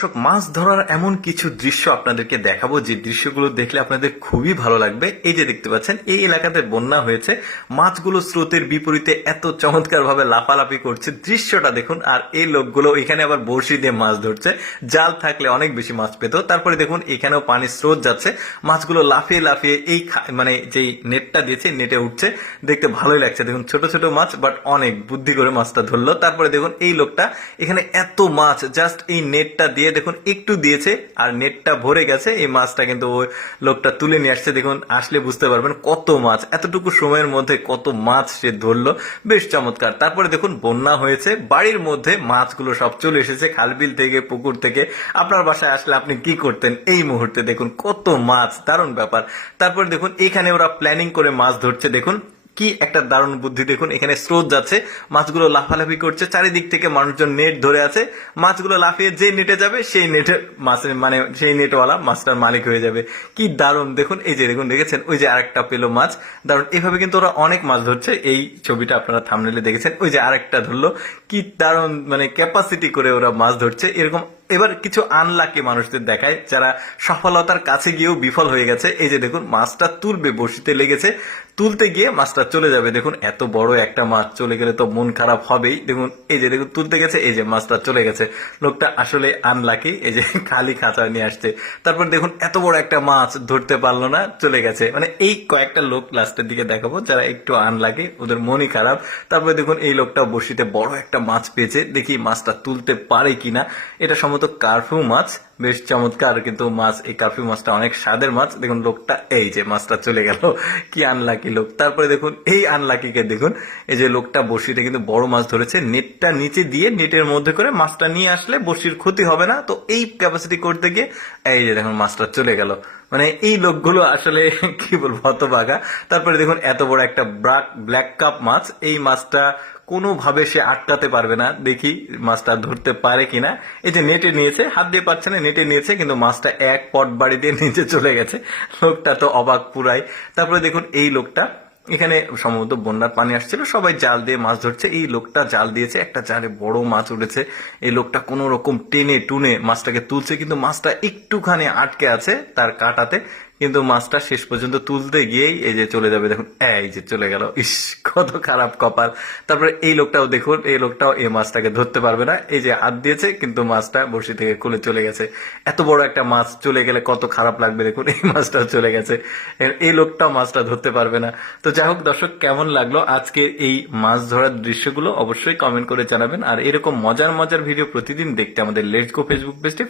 মাছ ধরার এমন কিছু দৃশ্য আপনাদেরকে দেখাবো যে দৃশ্যগুলো দেখলে আপনাদের খুবই ভালো লাগবে। এই যে দেখতে পাচ্ছেন এই এলাকাতে বন্যা হয়েছে, মাছগুলো স্রোতের বিপরীতে এত চমৎকার ভাবে লাফালাফি করছে, দৃশ্যটা দেখুন। আর এই লোকগুলো এখানে আবার বড়শি দিয়ে মাছ ধরছে, জাল থাকলে অনেক বেশি মাছ পেত। তারপরে দেখুন এখানেও পানির স্রোত যাচ্ছে, মাছগুলো লাফিয়ে লাফিয়ে এই মানে যেই নেটটা দিয়েছে নেটে উঠছে, দেখতে ভালোই লাগছে। দেখুন ছোট ছোট মাছ, বাট অনেক বুদ্ধি করে মাছটা ধরলো। তারপরে দেখুন এই লোকটা এখানে এত মাছ জাস্ট এই নেটটা দিয়ে দেখুন একটু দিয়েছে আর নেটটা ভরে গেছে। এই মাছটা কিন্তু ওই লোকটা তুলে নিয়ে আসছে, দেখুন আসলে বুঝতে পারবেন কত মাছ, এতটুকু সময়ের মধ্যে কত মাছ সে ধরলো, বেশ চমৎকার। তারপরে দেখুন বন্যা হয়েছে, বাড়ির মধ্যে মাছগুলো সব চলে এসেছে খালবিল থেকে, পুকুর থেকে। আপনার বাসায় আসলে আপনি কি করতেন এই মুহূর্তে, দেখুন কত মাছ, দারুণ ব্যাপার। তারপরে দেখুন এখানে ওরা প্ল্যানিং করে মাছ ধরছে, দেখুন কি একটা দারুণ বুদ্ধি। দেখুন এখানে স্রোত যাচ্ছে, মাছগুলো লাফালাফি করছে, চারিদিক থেকে মানুষজন নেট ধরে আছে, মাছগুলো লাফিয়ে যে নেটে যাবে সেই নেটের মাছের মানে সেই নেটওয়ালা মাছটার মালিক হয়ে যাবে। কি দারুণ দেখুন, এই যে দেখুন দেখেছেন ওই যে আরেকটা পেলো মাছ, দারুণ। এভাবে কিন্তু ওরা অনেক মাছ ধরছে, এই ছবিটা আপনারা থাম্বনেইলে দেখেছেন, ওই যে আরেকটা ধরলো, কি দারুণ মানে ক্যাপাসিটি করে ওরা মাছ ধরছে এরকম। এবার কিছু আনলাকি মানুষদের দেখায় যারা সফলতার কাছে গিয়েও বিফল হয়ে গেছে। এই যে দেখুন মাছটা তুলবে, বড়শিতে লেগেছে, তুলতে গিয়ে মাছটা চলে যাবে। দেখুন এত বড় একটা মাছ চলে গেলে তো মন খারাপ হবেই। দেখুন এই যে দেখুন তুলতে গেছে, এই যে মাছটা চলে গেছে। লোকটা আসলে আনলাকি, এই যে খালি খাঁচা নিয়ে আসছে। তারপর দেখুন এত বড় একটা মাছ ধরতে পারলো না, চলে গেছে। মানে এই কয়েকটা লোক লাস্টের দিকে দেখাবো যারা একটু আনলাকি, ওদের মনই খারাপ। তারপরে দেখুন এই লোকটা বড়শিতে বড় একটা মাছ পেয়েছে, দেখি মাছটা তুলতে পারে কিনা। এটা সম্ভবত কার্ফু মাছ, বেশ চমৎকার কিন্তু মাছ। এই কার্ফু মাছটা অনেক স্বাদের মাছ। দেখুন লোকটা এই যে মাছটা চলে গেল, কি আনলাকি লোক। তারপরে দেখুন এই আনলাকিকে দেখুন, এই যে লোকটা বড়শিতে কিন্তু বড় মাছ ধরেছে, নেটটা নিচে দিয়ে নেটের মধ্যে করে মাছটা নিয়ে আসলে বড়শির ক্ষতি হবে না। তো এই ক্যাপাসিটি করতে গিয়ে এই যে দেখুন মাছটা চলে গেল। মানে এই লোকগুলো আসলে কি বলবো, হতভাগা। তারপরে দেখুন এত বড় একটা ব্ল্যাক কাপ মাছ, এই মাছটা কোনোভাবে সে আটকাতে পারবে না, দেখি মাছটা ধরতে পারে কিনা। এই যে নেটে নিয়েছে, হাত দিয়ে পাচ্ছে না, নেটে নিয়েছে, কিন্তু মাছটা এক পট বাড়ি দিয়ে নিচে চলে গেছে। লোকটা তো অবাক পুরাই। তারপরে দেখুন এই লোকটা, এখানে সম্ভবত বন্যার পানি আসছিল, সবাই জাল দিয়ে মাছ ধরছে, এই লোকটা জাল দিয়েছে, একটা জালে বড় মাছ উঠেছে। এই লোকটা কোন রকম টেনে টুনে মাছটাকে তুলছে, কিন্তু মাছটা একটুখানি আটকে আছে তার কাঁটাতে, কিন্তু মাছটা শেষ পর্যন্ত তুলতে গিয়েই এই যে চলে যাবে। দেখুন এই যে চলে গেল, ইস কত খারাপ কপাল। তারপরে এই লোকটাও দেখুন, এই লোকটাও এই মাছটাকে ধরতে পারবে না, এই যে হাত দিয়েছে কিন্তু মাছটা বড়শি থেকে খুলে চলে গেছে। এত বড় একটা মাছ চলে গেলে কত খারাপ লাগবে, দেখুন এই মাছটাও চলে গেছে। এই লোকটাও মাছটা ধরতে পারবে না। তো যাই হোক দর্শক, কেমন লাগলো আজকের এই মাছ ধরার দৃশ্যগুলো অবশ্যই কমেন্ট করে জানাবেন। আর এরকম মজার মজার ভিডিও প্রতিদিন দেখতে আমাদের লেটস গো ফেসবুক পেজটি